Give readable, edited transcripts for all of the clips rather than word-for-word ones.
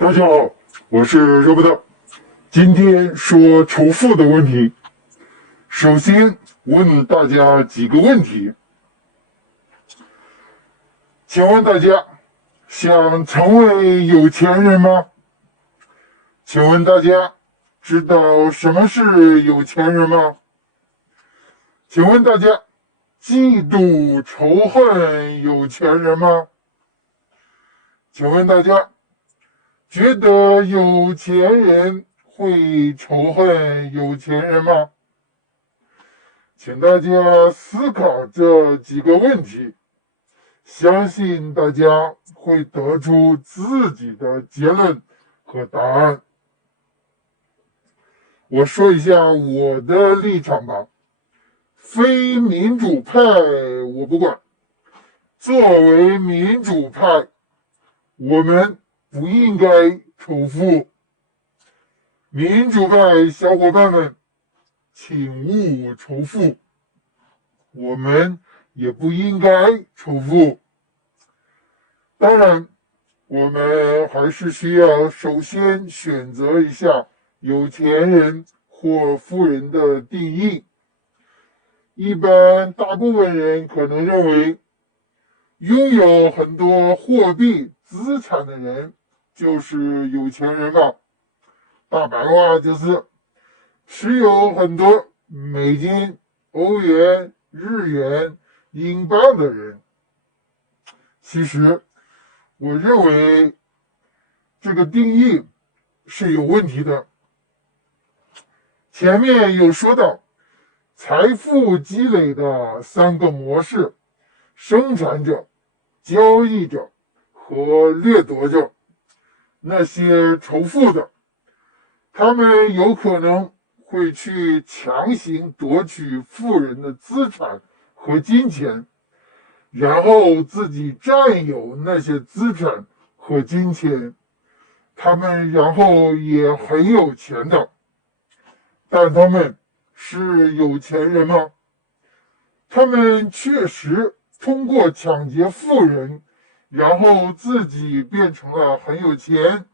大家好，我是罗伯特。今天说仇富的问题。首先问大家几个问题，请问大家想成为有钱人吗？请问大家知道什么是有钱人吗？请问大家嫉妒仇恨有钱人吗？请问大家觉得有钱人会仇恨有钱人吗？请大家思考这几个问题，相信大家会得出自己的结论和答案。我说一下我的立场吧，非民主派我不管，作为民主派，我们不应该仇富。民主派小伙伴们，请勿仇富，我们也不应该仇富。当然，我们还是需要首先选择一下有钱人或富人的定义。一般大部分人可能认为，拥有很多货币资产的人就是有钱人吧。大白话就是持有很多美金、欧元、日元、英镑的人。其实，我认为这个定义是有问题的。前面有说到，财富积累的三个模式：生产者、交易者和掠夺者。那些仇富的，他们有可能会去强行夺取富人的资产和金钱，然后自己占有那些资产和金钱，他们然后也很有钱的，但他们是有钱人吗？他们确实通过抢劫富人，然后自己变成了很有钱，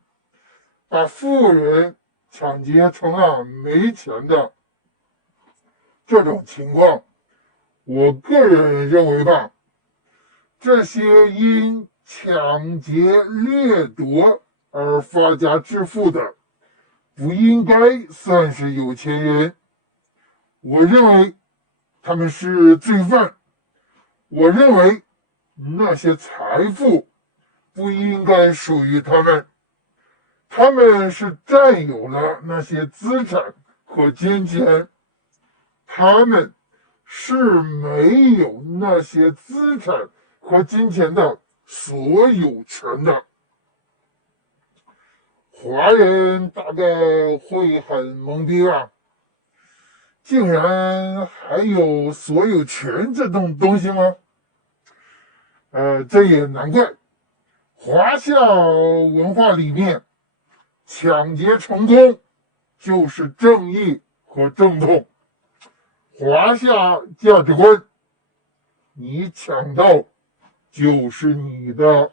把富人抢劫成了没钱的。这种情况，我个人认为吧，这些因抢劫掠夺而发家致富的，不应该算是有钱人。我认为他们是罪犯。我认为那些财富不应该属于他们。他们是占有了那些资产和金钱，他们是没有那些资产和金钱的所有权的。华人大概会很懵逼吧，竟然还有所有权这种东西吗？这也难怪。华夏文化里面，抢劫成功就是正义和正统。华夏价值观，你抢到就是你的。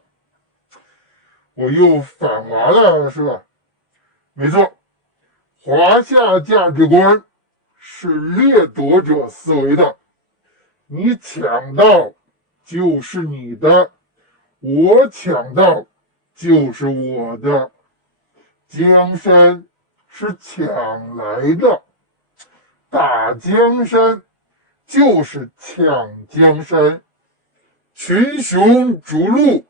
我又反华了是吧？没错，华夏价值观是掠夺者思维的，你抢到就是你的，我抢到就是我的。江山是抢来的，打江山就是抢江山。群雄逐鹿，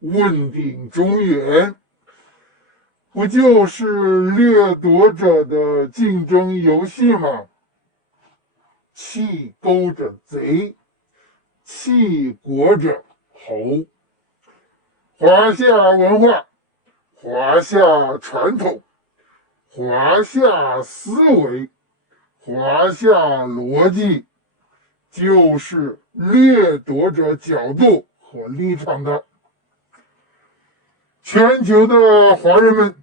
问鼎中原，不就是掠夺者的竞争游戏吗？弃钩者贼，弃国者侯。华夏文化，华夏传统，华夏思维，华夏逻辑，就是掠夺者角度和立场的。全球的华人们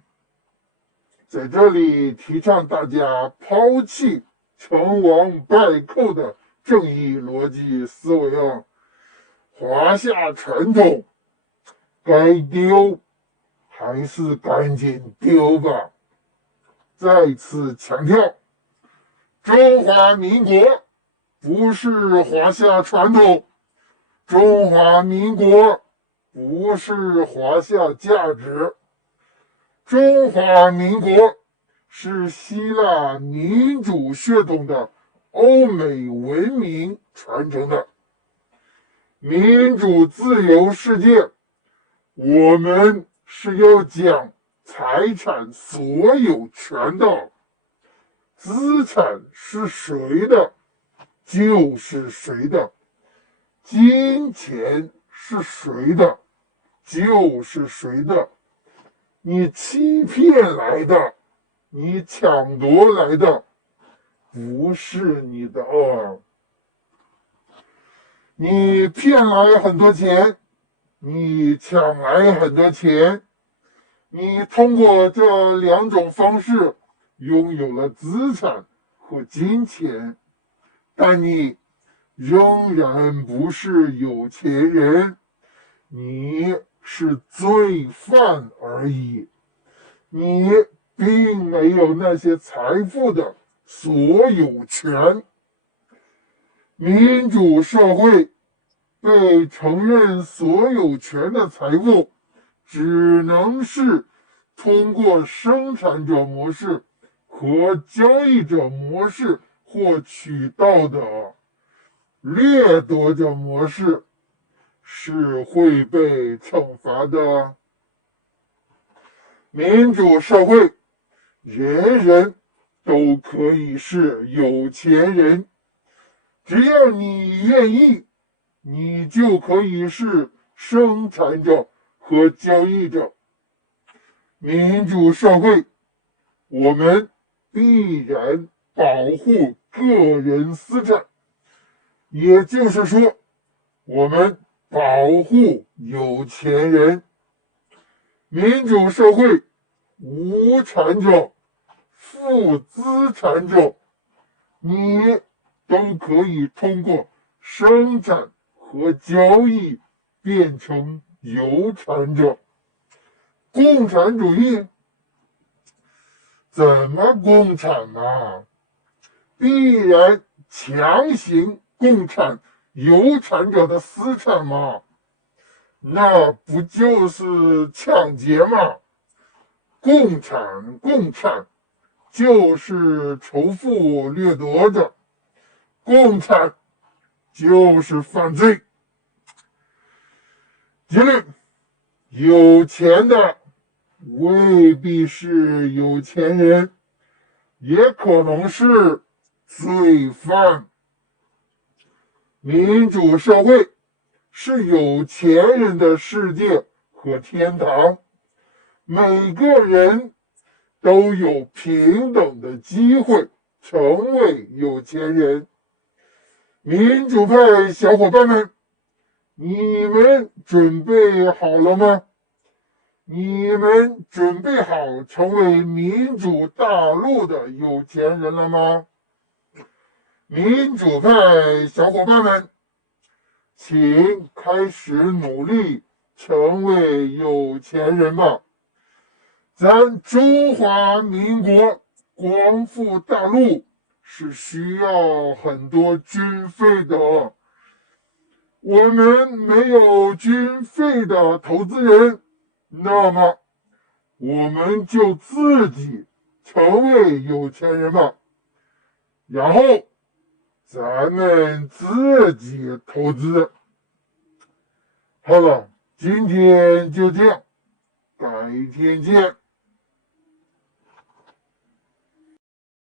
在这里提倡大家抛弃成王败寇的正义逻辑思维啊，华夏传统该丢还是赶紧丢吧。再次强调，中华民国不是华夏传统，中华民国不是华夏价值，中华民国是希腊民主血统的欧美文明传承的民主自由世界。我们是要讲财产所有权的，资产是谁的就是谁的，金钱是谁的就是谁的。你欺骗来的，你抢夺来的，不是你的哦。你骗来很多钱，你抢来很多钱，你通过这两种方式拥有了资产和金钱，但你仍然不是有钱人，你是罪犯而已。你并没有那些财富的所有权。民主社会被承认所有权的财富，只能是通过生产者模式和交易者模式获取到的。掠夺者模式是会被惩罚的。民主社会，人人都可以是有钱人，只要你愿意，你就可以是生产者和交易者。民主社会，我们必然保护个人私产，也就是说，我们保护有钱人。民主社会，无产者、负资产者，你都可以通过生产和交易变成有产者。共产主义怎么共产呢？必然强行共产有产者的私产吗？那不就是抢劫吗？共产就是仇富掠夺者，共产就是犯罪。结论：有钱的未必是有钱人，也可能是罪犯。民主社会是有钱人的世界和天堂，每个人都有平等的机会成为有钱人。民主派小伙伴们，你们准备好了吗？你们准备好成为民主大陆的有钱人了吗？民主派小伙伴们，请开始努力成为有钱人吧。咱中华民国光复大陆是需要很多军费的，我们没有军费的投资人，那么我们就自己成为有钱人吧，然后咱们自己投资。好了，今天就这样，改天见。